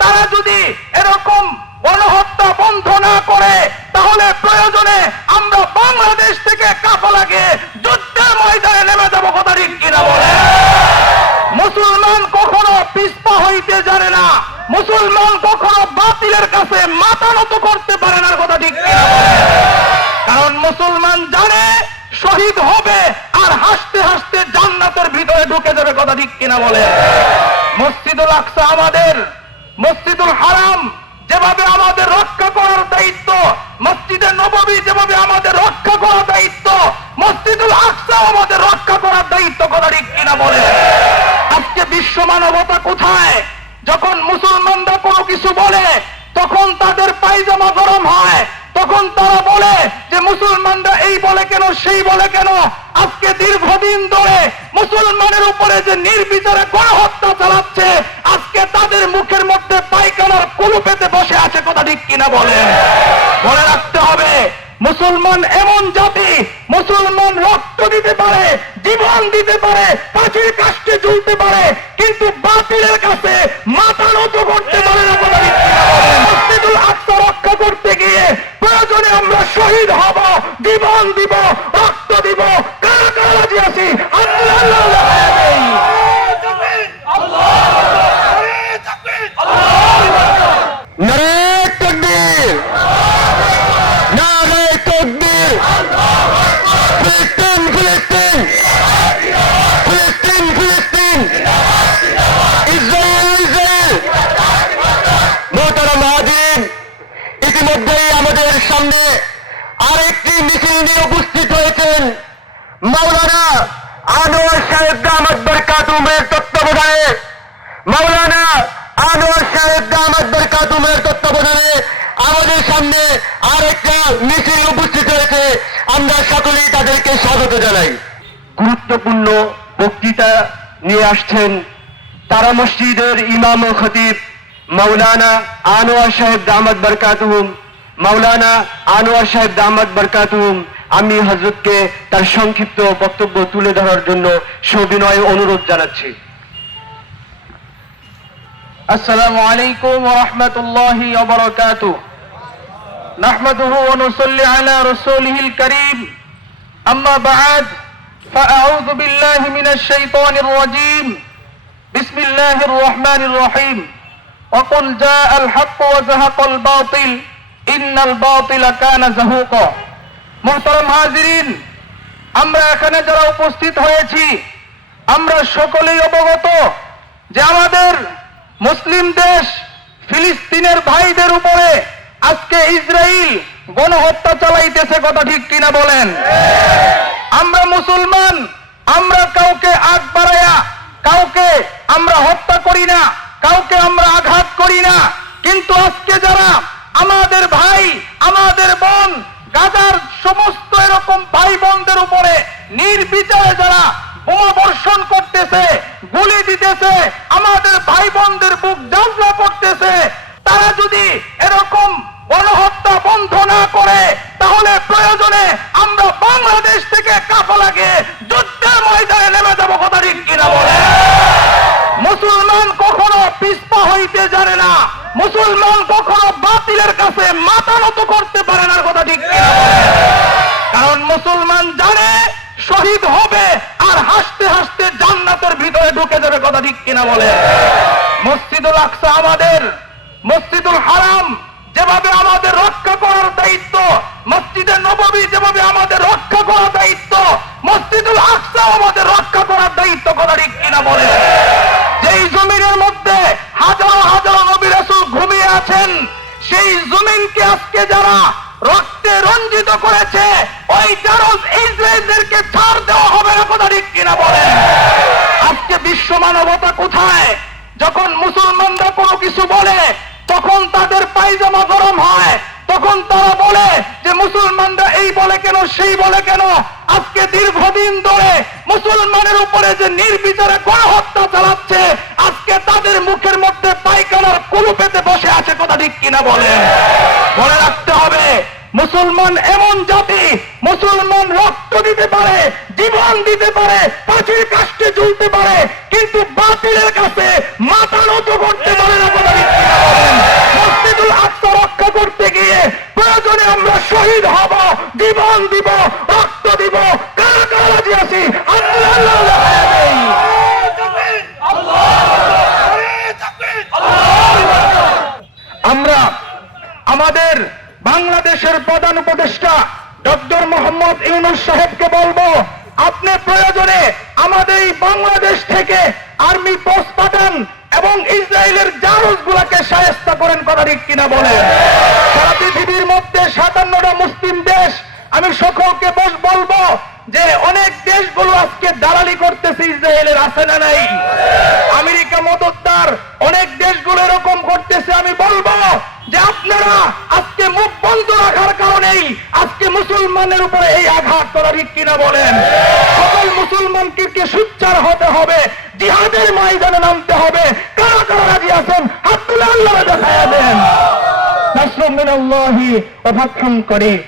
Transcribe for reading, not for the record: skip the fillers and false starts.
তারা যদি এরকম গণহত্যা বন্ধ না করে তাহলে প্রয়োজনে আমরা বাংলাদেশ থেকে কাফেলাকে যুদ্ধের ময়দানে নেমে যাব। কথা ঠিক কিনা বলে? মুসলমান কখনো পিছপা হইতে জানে না, মুসলমান কখনো বাতিলের কাছে মাথা নত করতে পারে না। কথা ঠিক কিনা বলে? কারণ মুসলমান জানে শহীদ হবে আর হাসতে হাসতে জান্নাতের ভিতরে ঢুকে যাবে। কথা ঠিক কিনা বলে? মসজিদুল আকসা আমাদের, মসজিদুল হারাম যেভাবে আমাদের রক্ষা করার দায়িত্ব, মসজিদে নববী যেভাবে আমাদের রক্ষা করার দায়িত্ব, মসজিদুল আকসা আমাদের রক্ষা করার দায়িত্ব। কথা ঠিক কিনা বলে? আজকে বিশ্ব মানবতা কোথায়? যখন মুসলমানরা কোনো কিছু বলে তখন তাদের পায়জামা গরম হয়, তখন তারা বলে যে মুসলমানরা এই বলে কেন, সেই বলে কেন। আজকে দীর্ঘদিন ধরে মুসলমানের উপরে যে নির্বিচারে গণহত্যা চালাচ্ছে, আজকে তাদের মুখের মধ্যে পায়খানার কুলু পেতে বসে আছে। কথা ঠিক কিনা বলে? মনে রাখতে হবে, মুসলমান এমন জাতি, মুসলমান রক্ত দিতে পারে, জীবন দিতে পারে, পাখির কাষ্টে ঝুলতে পারে, কিন্তু বাতিলের কাছে মাথা নত করতে পারে না। কথা ঠিক কিনা বলে? মসজিদুল আকসা রক্ষা করতে গিয়ে প্রয়োজনে আমরা শহীদ হব, জীবন দিব, রক্ত দিব। কারা কারা রাজি আছি? ইতিমধ্যেই আমাদের সামনে আরেকটি মিছিল নিয়ে উপস্থিত হয়েছেন মাওলানা আনোয়ার সাহেব দামাত বরকাতুহুমের তত্ত্বাবধানে। মাওলানা আনোয়ার সাহেব দামাত বরকাতুহুমের তত্ত্বাবধানে আমাদের সামনে আরেকটা মিছিল উপস্থিত হয়েছে। আমরা সকলেই তাদেরকে স্বাগত জানাই। গুরুত্বপূর্ণ বক্তৃতা নিয়ে আসছেন তারা মসজিদের ইমাম ও খতিব মাওলানা আনোয়ার সাহেব দামাত বরকাতুহুম। মাওলানা আনোয়ার সাহেব দামাত বরকাতুহুম আমি হযরতকে তার সংক্ষিপ্ত বক্তব্য তুলে ধরার জন্য সবিনয় অনুরোধ জানাচ্ছি। আসসালামু আলাইকুম ওয়া রাহমাতুল্লাহি ওয়া বারাকাতুহু। নাহমাদুহু ওয়া নুসাল্লি আলা রাসূলিহিল কারীম। আম্মা বা'দ, ফাআউযু বিল্লাহি মিনাশ শাইতানির রাজীম। বিসমিল্লাহির রহমানির রহিম। ওয়া কুল জাআল হাক্কু ওয়া যাহাকাল বাতিল ইন্নাল বাতিলা কানা যাহুকা। মুহতারাম হাজিরিন, আমরা এখানে যারা উপস্থিত হয়েছি আমরা সকলেই অবগত যে আমাদের মুসলিম দেশ ফিলিস্তিনের ভাইদের উপরে আজকে ইসরায়েল গণহত্যা চালাইতেছে। কথা ঠিক কিনা বলেন? আমরা মুসলমান, আমরা কাউকে আগ বাড়ায়া কাউকে আমরা হত্যা করি না, কাউকে আমরা আঘাত করি না। কিন্তু আজকে যারা আমাদের ভাই, আমাদের বোন, গাজার সমস্ত এরকম ভাই বোনদের উপরে নির্বিচারে যারা বোমা বর্ষণ করতেছে, গুলি দিতেছে, আমাদের ভাই বোনদের বুক জ্বালা করতেছে, তারা যদি এরকম গণহত্যা বন্ধ না করে তাহলে প্রয়োজনে আমরা বাংলাদেশ থেকে কাফেলাকে যুদ্ধের ময়দানে নেমে যাব। কথা ঠিক কিনা বলে? মুসলমান কখনো পিছপা হইতে জানে না, মুসলমান কখনো বাতিলের কাছে মাথা নত করতে পারে না। কথা ঠিক কিনা বলে? কারণ মুসলমান জানে শহীদ হবে আর হাসতে হাসতে জান্নাতের ভিতরে ঢুকে যাবে। কথা ঠিক কিনা বলে? মসজিদুল আকসা আমাদের, মসজিদুল হারাম যেভাবে আমাদের রক্ষা করার দায়িত্ব, মসজিদে নববী যেভাবে আমাদের রক্ষা করার দায়িত্ব, মসজিদুল আকসা আমাদের রক্ষা করার দায়িত্ব। কথা ঠিক কিনা বলে? যেই জমিনের মধ্যে হাজারো হাজারো নবী রাসূল ঘুমিয়ে আছেন, সেই জমিনকে আজকে যারা রক্তে রঞ্জিত করেছে, ওই জারজ ইসরায়েলদেরকে ছাড় দেওয়া হবে না। কথা ঠিক কিনা বলে? আজকে বিশ্ব মানবতা কোথায়? যখন মুসলমানরা কোনো কিছু বলে তখন তাদের পায়জামা গরম হয়, তখন তারা বলে যে মুসলমানরা এই বলে কেন, সেই বলে কেন। আজকে দীর্ঘদিন ধরে মুসলমানের উপরে যে নির্বিচারে গণহত্যা চালাচ্ছে, আজকে তাদের মুখের মধ্যে পায়খানার কুলু পেতে বসে আছে। কথা ঠিক কিনা বলে? মনে রাখতে হবে, মুসলমান এমন জাতি, মুসলমান রক্ত দিতে পারে, জীবন দিতে পারে, পাখির কাষ্টে ঝুলতে পারে, কিন্তু বাতিলের কাছে মাথা নত করতে পারে না। কথা ঠিক কিনা বলে? শহীদ হব, জীবন দিব, রক্ত দিব। কারা কারা রাজি আছি? আল্লাহ দেখায়া দেই। আমরা আমাদের বাংলাদেশের প্রধান উপদেষ্টা ডক্টর মোহাম্মদ ইউনূস সাহেবকে বলবো, আপনি প্রয়োজনে আমাদের এই বাংলাদেশ থেকে আর্মি পোস্ট পাঠান এবং ইসরায়েলের জাহাজ গুলাকে শায়েস্তা করেন। কথা ঠিক কিনা বলেন? সারা পৃথিবীর মধ্যে 57টা মুসলিম দেশ, আমি সকলকে বলবো যে অনেক দেশগুলো আজকে দালালি করতেছে ইসরায়েলের, আছে না নাই? আমেরিকা মদতদার, অনেক দেশগুলো এরকম করতেছে। আমি বলবো যে আপনারা আজকে মুখ বন্ধ রাখার কারণেই আজকে মুসলমানের উপরে এই আঘাত করা ঠিক কিনা বলেন? সকল মুসলমানকে সোচ্চার হতে হবে, জিহাদের ময়দানে নামতে হবে। কারা কারা রাজি আছেন? হাত তুলে আল্লাহর দেখায়া দেন। নাসরুম মিনাল্লাহি ওয়া ফাতহুন করিম।